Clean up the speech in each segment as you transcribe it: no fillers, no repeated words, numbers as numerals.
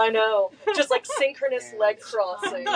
I know. Just like synchronous leg crossing.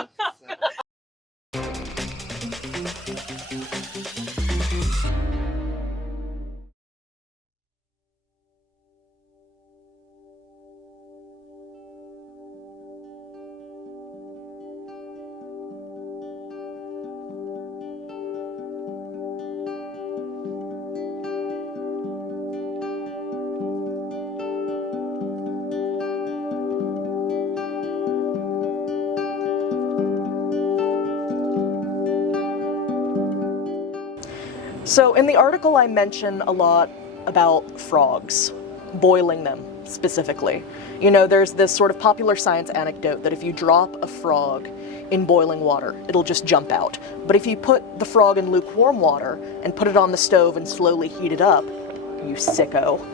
So in the article I mention a lot about frogs, boiling them specifically. You know, there's this sort of popular science anecdote that if you drop a frog in boiling water, it'll just jump out. But if you put the frog in lukewarm water and put it on the stove and slowly heat it up, you sicko,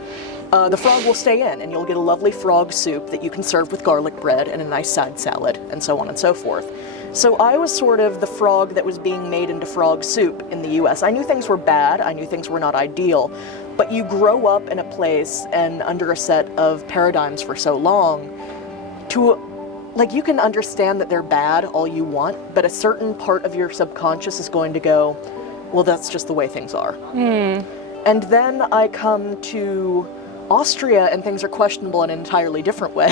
the frog will stay in and you'll get a lovely frog soup that you can serve with garlic bread and a nice side salad and so on and so forth. So I was sort of the frog that was being made into frog soup in the US. I knew things were bad, I knew things were not ideal, but you grow up in a place and under a set of paradigms for so long to, like, you can understand that they're bad all you want, but a certain part of your subconscious is going to go, well, that's just the way things are. And then I come to Austria and things are questionable in an entirely different way.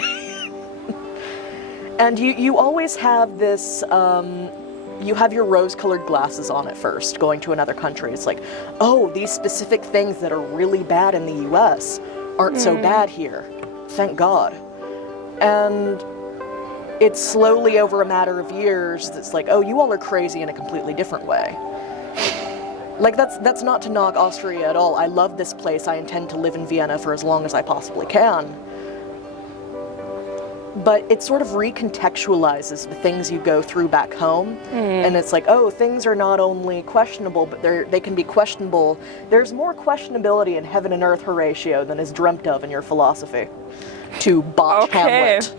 And you always have this, you have your rose-colored glasses on at first, going to another country. It's like, oh, these specific things that are really bad in the US aren't so bad here. Thank God. And it's slowly over a matter of years that's like, oh, you all are crazy in a completely different way. Like, that's not to knock Austria at all. I love this place. I intend to live in Vienna for as long as I possibly can. But it sort of recontextualizes the things you go through back home. And it's like, oh, things are not only questionable, but they can be questionable. There's more questionability in heaven and earth, Horatio, than is dreamt of in your philosophy. To botch Hamlet.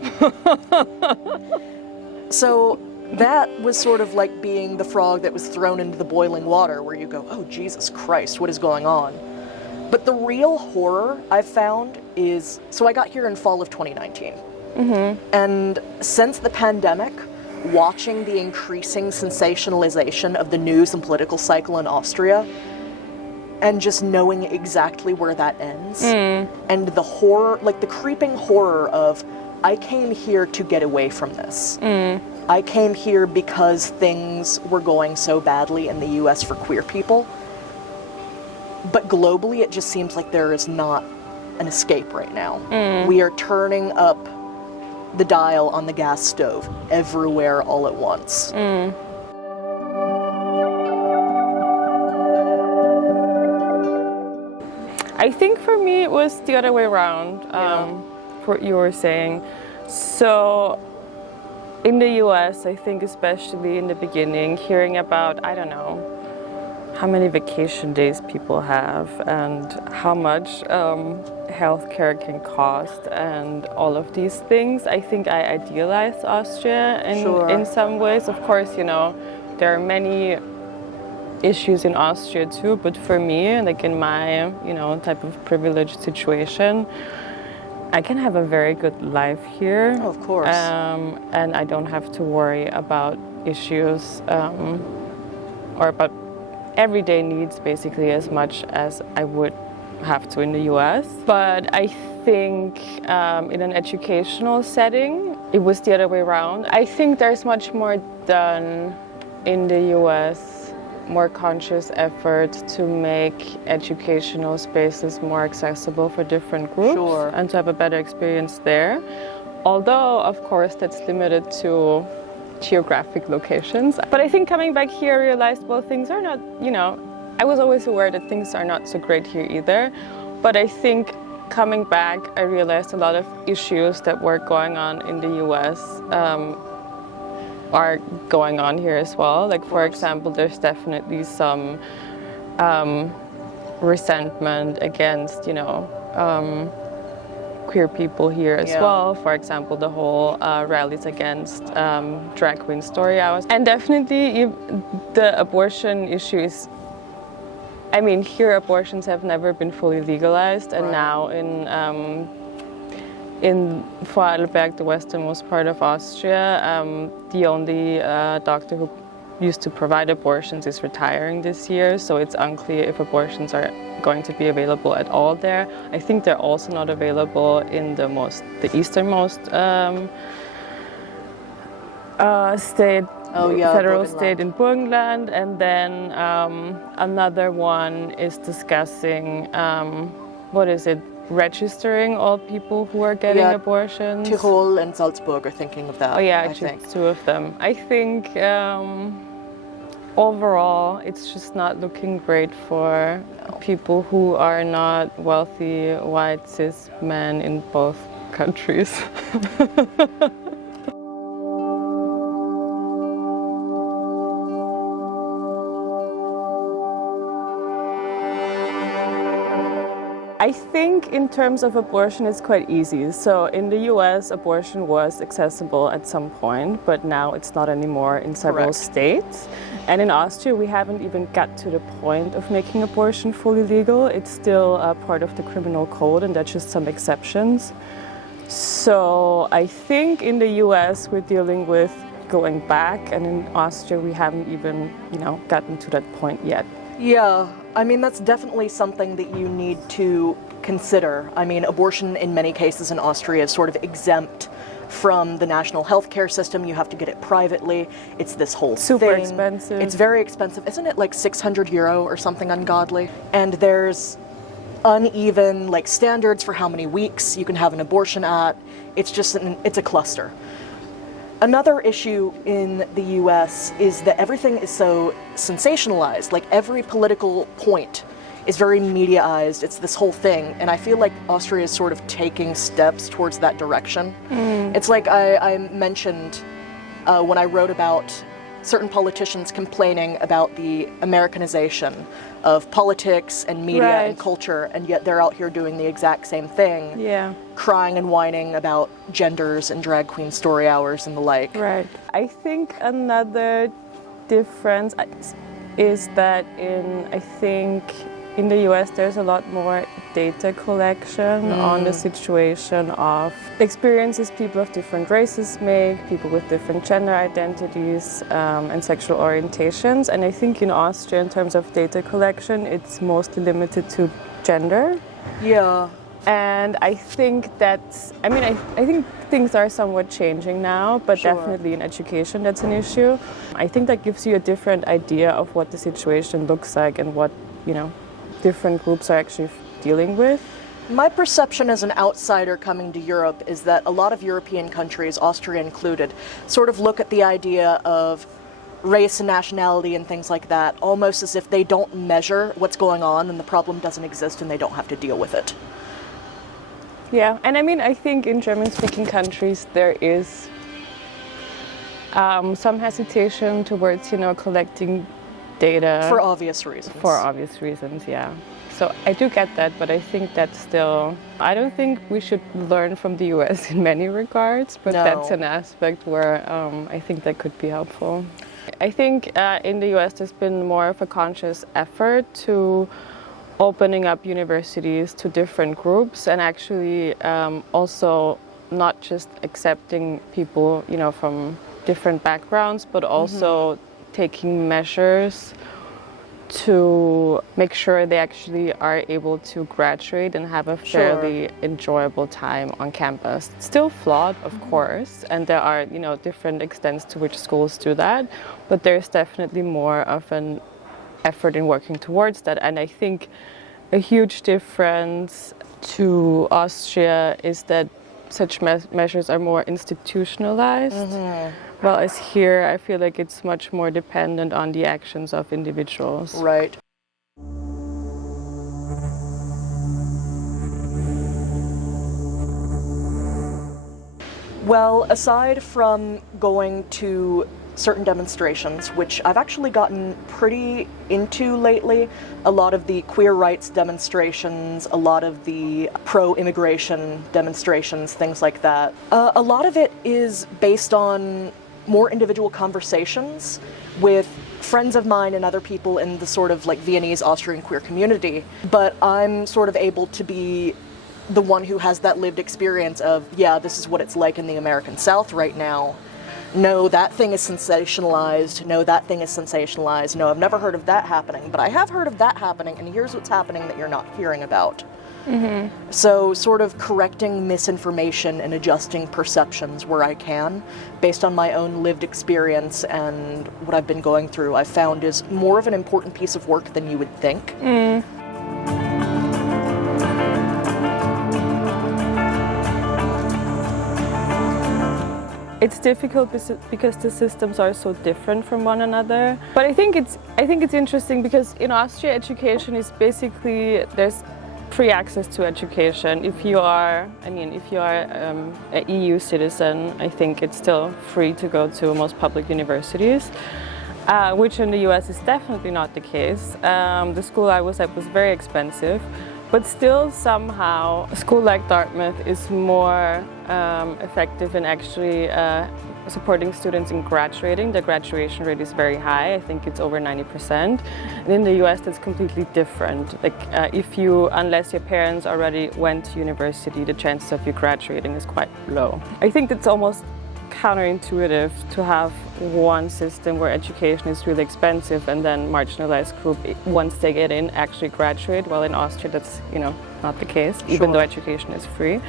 So that was sort of like being the frog that was thrown into the boiling water, where you go, oh, Jesus Christ, what is going on? But the real horror I've found is, so I got here in fall of 2019. And since the pandemic, watching the increasing sensationalization of the news and political cycle in Austria, and just knowing exactly where that ends, and the horror, like the creeping horror of, I came here to get away from this. I came here because things were going so badly in the US for queer people, but globally it just seems like there is not an escape right now. We are turning up the dial on the gas stove everywhere all at once. I think for me it was the other way around, what you were saying. So in the US, I think especially in the beginning, hearing about, I don't know, how many vacation days people have and how much healthcare can cost and all of these things. I think I idealized Austria in some ways. Of course, you know, there are many issues in Austria too, but for me, like in my, you know, type of privileged situation, I can have a very good life here. Oh, of course. And I don't have to worry about issues or about everyday needs basically as much as I would have to in the US. But I think in an educational setting, it was the other way around. I think there's much more done in the US, more conscious effort to make educational spaces more accessible for different groups and to have a better experience there. Although, of course, that's limited to geographic locations. But I think coming back here, I realized, well, things are not, you know, I was always aware that things are not so great here either. But I think coming back, I realized a lot of issues that were going on in the US are going on here as well. Like, for example, there's definitely some resentment against, you know, queer people here as well. For example, the whole rallies against drag queen story hours. And definitely the abortion issue is, I mean, here abortions have never been fully legalized, and now in in Vorarlberg, the westernmost part of Austria, the only doctor who used to provide abortions is retiring this year, so it's unclear if abortions are going to be available at all there. I think they're also not available in the easternmost state, federal state in Burgenland, and then another one is discussing registering all people who are getting abortions. Tirol and Salzburg are thinking of that. Oh yeah, actually two of them. I think overall it's just not looking great for people who are not wealthy, white, cis men in both countries. I think in terms of abortion, it's quite easy. So in the US, abortion was accessible at some point, but now it's not anymore in several states. And in Austria, we haven't even got to the point of making abortion fully legal. It's still a part of the criminal code, and that's just some exceptions. So I think in the US, we're dealing with going back, and in Austria, we haven't even, gotten to that point yet. Yeah, I mean, that's definitely something that you need to consider. I mean, abortion in many cases in Austria is sort of exempt from the national healthcare system. You have to get it privately. It's this whole super thing. Expensive. It's very expensive. Isn't it like €600 or something ungodly? And there's uneven standards for how many weeks you can have an abortion at. It's just it's a cluster. Another issue in the US is that everything is so sensationalized. Like every political point is very mediaized. It's this whole thing. And I feel like Austria is sort of taking steps towards that direction. It's like I mentioned when I wrote about certain politicians complaining about the Americanization of politics and media and culture, and yet they're out here doing the exact same thing. Yeah. Crying and whining about genders and drag queen story hours and the like. Right. I think another difference is that in the US there's a lot more data collection on the situation of experiences people of different races make, people with different gender identities and sexual orientations. And I think in Austria, in terms of data collection, it's mostly limited to gender. Yeah. And I think I think things are somewhat changing now, but definitely in education that's an issue. I think that gives you a different idea of what the situation looks like and what, different groups are actually dealing with. My perception as an outsider coming to Europe is that a lot of European countries, Austria included, sort of look at the idea of race and nationality and things like that almost as if they don't measure what's going on and the problem doesn't exist and they don't have to deal with it. Yeah, and I think in German-speaking countries there is some hesitation towards, collecting data. For obvious reasons. For obvious reasons, yeah. So I do get that, but I think that's still... I don't think we should learn from the US in many regards, but that's an aspect where I think that could be helpful. I think in the US there's been more of a conscious effort to opening up universities to different groups and actually also not just accepting people, from different backgrounds, but also taking measures to make sure they actually are able to graduate and have a fairly enjoyable time on campus. It's still flawed, of course, and there are, different extents to which schools do that, but there's definitely more of an effort in working towards that. And I think a huge difference to Austria is that such measures are more institutionalized. Whereas here, I feel like it's much more dependent on the actions of individuals. Right. Well, aside from going to certain demonstrations, which I've actually gotten pretty into lately, a lot of the queer rights demonstrations, a lot of the pro-immigration demonstrations, things like that. A lot of it is based on more individual conversations with friends of mine and other people in the sort of Viennese Austrian queer community, but I'm sort of able to be the one who has that lived experience of, yeah, this is what it's like in the American South right now. No, that thing is sensationalized. No, that thing is sensationalized. No, I've never heard of that happening, but I have heard of that happening, and here's what's happening that you're not hearing about. So sort of correcting misinformation and adjusting perceptions where I can, based on my own lived experience and what I've been going through, I've found is more of an important piece of work than you would think. It's difficult because the systems are so different from one another. But I think it's interesting because in Austria, education is basically, there's free access to education. If you are an EU citizen, I think it's still free to go to most public universities, which in the US is definitely not the case. The school I was at was very expensive, but still somehow a school like Dartmouth is more effective in actually supporting students in graduating. The graduation rate is very high. I think it's over 90%. And in the US, that's completely different. Like unless your parents already went to university, the chances of you graduating is quite low. I think it's almost counterintuitive to have one system where education is really expensive and then marginalized group, once they get in, actually graduate. Well, in Austria, that's not the case, even though education is free.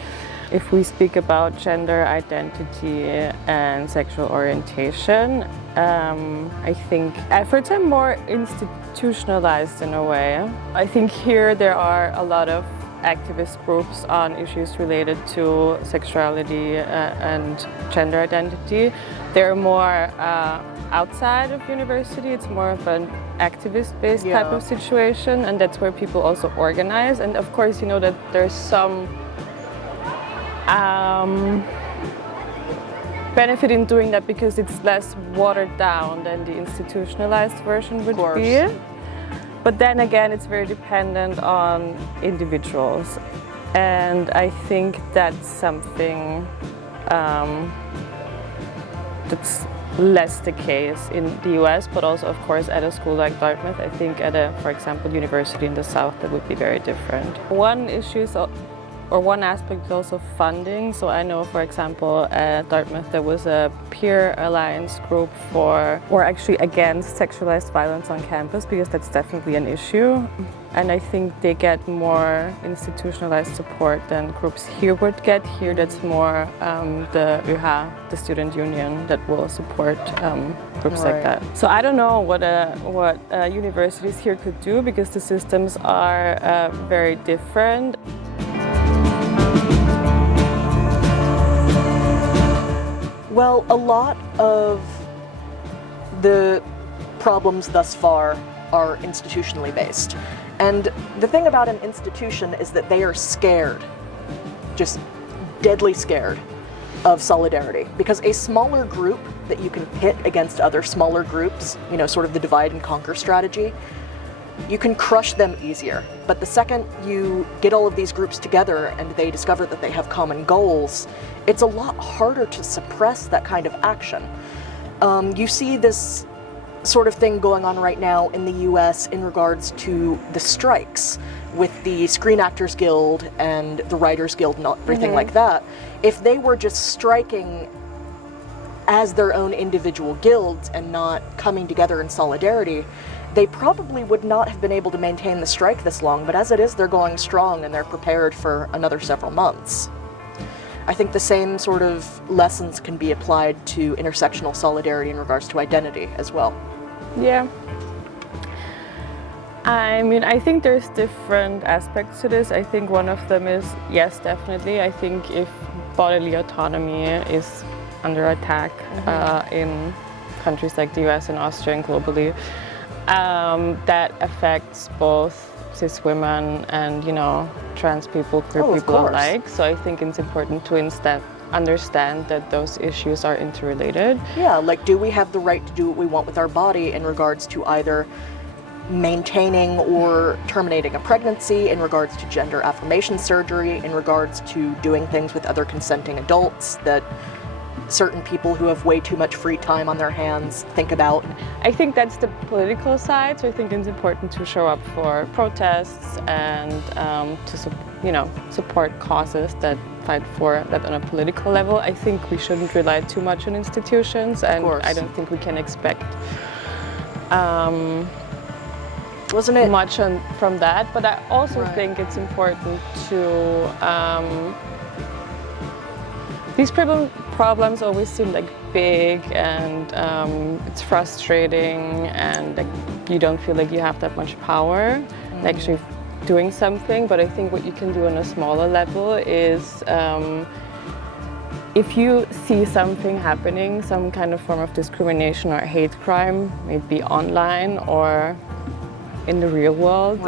If we speak about gender identity and sexual orientation, I think efforts are more institutionalized in a way. I think here there are a lot of activist groups on issues related to sexuality and gender identity. They're more outside of university. It's more of an activist-based type of situation, and that's where people also organize. And of course, you know that there's some benefit in doing that because it's less watered down than the institutionalized version would be. But then again, it's very dependent on individuals. And I think that's something that's less the case in the US, but also, of course, at a school like Dartmouth. I think at a, for example, university in the South, that would be very different. One issue is, or one aspect is also funding. So I know, for example, at Dartmouth there was a peer alliance group actually against sexualized violence on campus, because that's definitely an issue. And I think they get more institutionalized support than groups here would get. Here that's more the UHA, the student union, that will support groups like that. So I don't know what universities here could do, because the systems are very different. Well, a lot of the problems thus far are institutionally based. And the thing about an institution is that they are scared, just deadly scared of solidarity. Because a smaller group that you can pit against other smaller groups, sort of the divide and conquer strategy, you can crush them easier. But the second you get all of these groups together and they discover that they have common goals, it's a lot harder to suppress that kind of action. You see this sort of thing going on right now in the US in regards to the strikes with the Screen Actors Guild and the Writers Guild and everything like that. If they were just striking as their own individual guilds and not coming together in solidarity, they probably would not have been able to maintain the strike this long, but as it is, they're going strong and they're prepared for another several months. I think the same sort of lessons can be applied to intersectional solidarity in regards to identity as well. Yeah. I mean, I think there's different aspects to this. I think one of them is, yes, definitely. I think if bodily autonomy is under attack in countries like the US and Austria and globally, that affects both cis women and, trans people, queer people alike. So I think it's important to instead understand that those issues are interrelated. Yeah, like, do we have the right to do what we want with our body in regards to either maintaining or terminating a pregnancy, in regards to gender affirmation surgery, in regards to doing things with other consenting adults that certain people who have way too much free time on their hands think about. I think that's the political side, so I think it's important to show up for protests and support causes that fight for that on a political level. I think we shouldn't rely too much on institutions, and I don't think we can expect Wasn't it much from that. But I also think it's important to these problems always seem like big, and it's frustrating, and like you don't feel like you have that much power actually doing something. But I think what you can do on a smaller level is if you see something happening, some kind of form of discrimination or hate crime, maybe online or in the real world,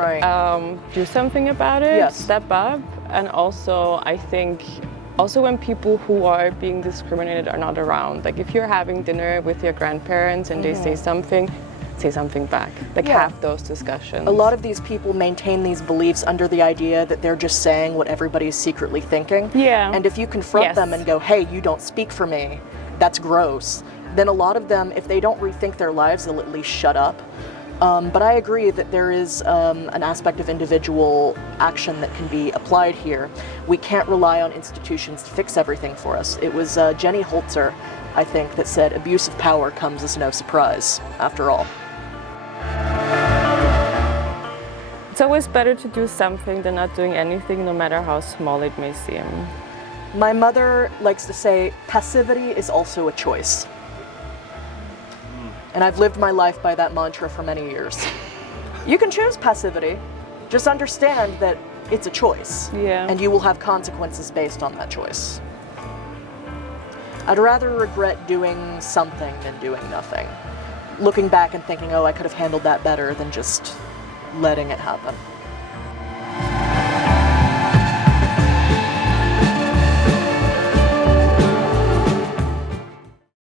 do something about it, step up. And also, I think, when people who are being discriminated are not around, like if you're having dinner with your grandparents and they say something back, like have those discussions. A lot of these people maintain these beliefs under the idea that they're just saying what everybody's secretly thinking. And if you confront them and go, hey, you don't speak for me, that's gross, then a lot of them, if they don't rethink their lives, they'll at least shut up. But I agree that there is an aspect of individual action that can be applied here. We can't rely on institutions to fix everything for us. It was Jenny Holzer, I think, that said abuse of power comes as no surprise, after all. It's always better to do something than not doing anything, no matter how small it may seem. My mother likes to say, passivity is also a choice. And I've lived my life by that mantra for many years. You can choose passivity, just understand that it's a choice, and you will have consequences based on that choice. I'd rather regret doing something than doing nothing. Looking back and thinking, oh, I could have handled that better, than just letting it happen.